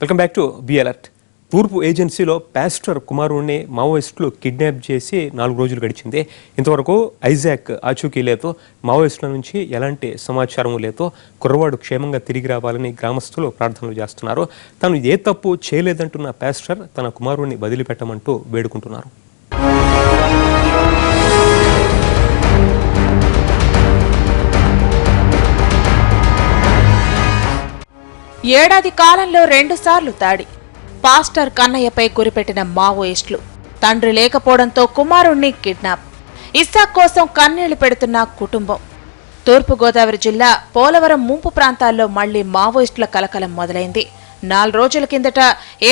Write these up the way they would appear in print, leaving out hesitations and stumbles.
Welcome back to be alert. తూర్పు ఏజెన్సీలో pastor కుమారుడిని మావోయిస్టులు కిడ్నాప్ చేసి 4 రోజులు గడిచింది. ఇంతవరకు ఐజాక్ ఆచూకీ లేదో, మావోయిస్టుల నుంచి ఎలాంటి సమాచారం లేదో, కుర్రవాడు క్షేమంగా తిరిగి రావాలని గ్రామస్తులు ప్రార్థనలు చేస్తున్నారు. తాను ఏ తప్పు చేయలేదంటున్న పాస్టర్ తన కుమారుడిని వదిలిపెట్టమంటూ వేడుకుంటున్నారు. ఏడాది కాలంలో 2 సార్లు దాడి. పాస్టర్ కన్నయ్యపై గురిపెట్టిన మావోయిస్టులు. తండ్రి లేకపోవడంతో కుమారుణ్ణి కిడ్నాప్. ఇస్సాక్ కోసం కన్నీళ్లు పెడుతున్న కుటుంబం. తూర్పుగోదావరి జిల్లా పోలవరం ముంపు ప్రాంతాల్లో మళ్లీ మావోయిస్టుల కలకలం మొదలైంది. 4 రోజుల కిందట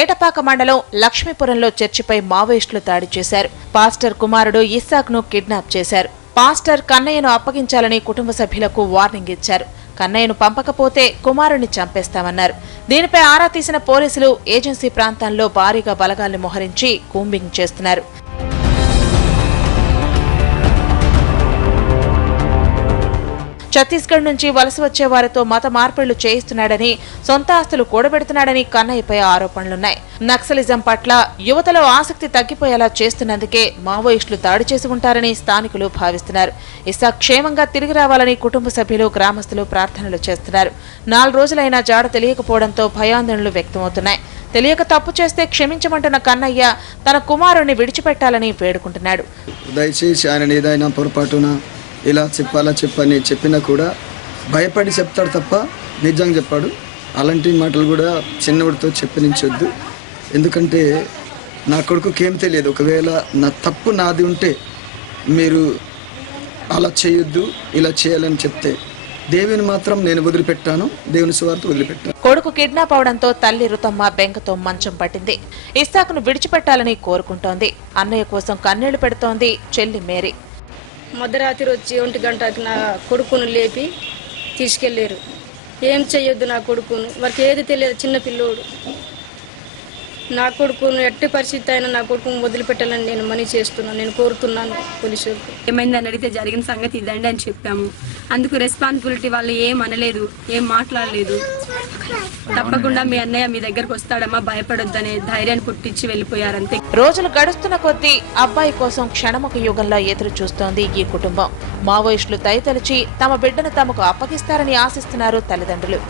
ఏటపాక మండలం లక్ష్మీపురంలో చర్చిపై మావోయిస్టులు దాడి చేశారు. పాస్టర్ కుమారుడు ఇస్సాక్ ను కిడ్నాప్ చేశారు. పాస్టర్ కన్నయ్యను అప్పగించాలని కుటుంబ సభ్యులకు వార్నింగ్ ఇచ్చారు. కన్నయ్యను పంపకపోతే కుమారుణ్ణి చంపేస్తామన్నారు. దీనిపై ఆరా తీసిన పోలీసులు ఏజెన్సీ ప్రాంతాల్లో భారీగా బలగాల్ని మోహరించి కూంబింగ్ చేస్తున్నారు. ఛత్తీస్గఢ్ నుంచి వలస వచ్చే వారితో మత మార్పిళ్లు చేయిస్తున్నాడని, సొంత ఆస్తులు కూడబెడుతున్నాడని కన్నయ్యపై ఆరోపణలున్నాయి. నక్సలిజం పట్ల యువతలో ఆసక్తి తగ్గిపోయేలా చేస్తున్నందుకే మావోయిస్టులు దాడి చేసి ఉంటారని స్థానికులు భావిస్తున్నారు. ఇస్సాక్ క్షేమంగా తిరిగి రావాలని కుటుంబ సభ్యులు, గ్రామస్తులు ప్రార్థనలు చేస్తున్నారు. 4 రోజులైనా జాడ తెలియకపోవడంతో భయాందోళనలు వ్యక్తమవుతున్నాయి. తెలియక తప్పు చేస్తే క్షమించమంటున్న కన్నయ్య తన కుమారుణ్ణి విడిచిపెట్టాలని వేడుకుంటున్నాడు. దయచేసి ఆయన ఏదైనా పొరపాటున ఇలా చెప్పాలా చెప్పని చెప్పినా కూడా భయపడి చెప్తాడు తప్ప నిజంగా చెప్పాడు. అలాంటి మాటలు కూడా చిన్నవాడితో చెప్పనించొద్దు. ఎందుకంటే నా కొడుకుకేం తెలియదు. ఒకవేళ నా తప్పు నాది ఉంటే మీరు అలా చేయొద్దు, ఇలా చేయాలని చెప్తే దేవుని మాత్రం నేను వదిలిపెట్టాను, దేవుని సువార్త వదిలిపెట్టాను. కొడుకు కిడ్నాప్ అవడంతో తల్లి రుతమ్మ బెంగతో మంచం పట్టింది. ఇస్సాక్ను విడిచిపెట్టాలని కోరుకుంటోంది. అన్నయ్య కోసం కన్నీళ్లు పెడుతోంది చెల్లి మేరీ. మధ్యరాత్రి వచ్చి 1 గంటకి నా కొడుకును లేపి తీసుకెళ్ళారు. ఏం చెయ్యొద్దు నా కొడుకును, వారికి ఏది తెలియదు, చిన్న పిల్లోడు. నా కొడుకును ఎట్టి పరిస్థితి అయినా నా కొడుకును వదిలిపెట్టాలని నేను మనీ చేస్తున్నాను, నేను కోరుతున్నాను పోలీసులకు. ఏమైందని అడిగితే జరిగిన సంగతి ఇదండి అని చెప్పాము. అందుకు రెస్పాన్సిబిలిటీ వాళ్ళు ఏం అనలేదు, ఏం మాట్లాడలేదు. తప్పకుండా మీ అన్నయ్య మీ దగ్గరకు వస్తాడమ్మా, భయపడొద్దనే ధైర్యాన్ని పుట్టించి వెళ్ళిపోయారంతే. రోజులు గడుస్తున్న కొద్దీ అబ్బాయి కోసం క్షణముఖ యుగంలో ఎదురు చూస్తోంది ఈ కుటుంబం. మావోయిస్టులు దయతలిచి తమ బిడ్డను తమకు అప్పగిస్తారని ఆశిస్తున్నారు తల్లిదండ్రులు.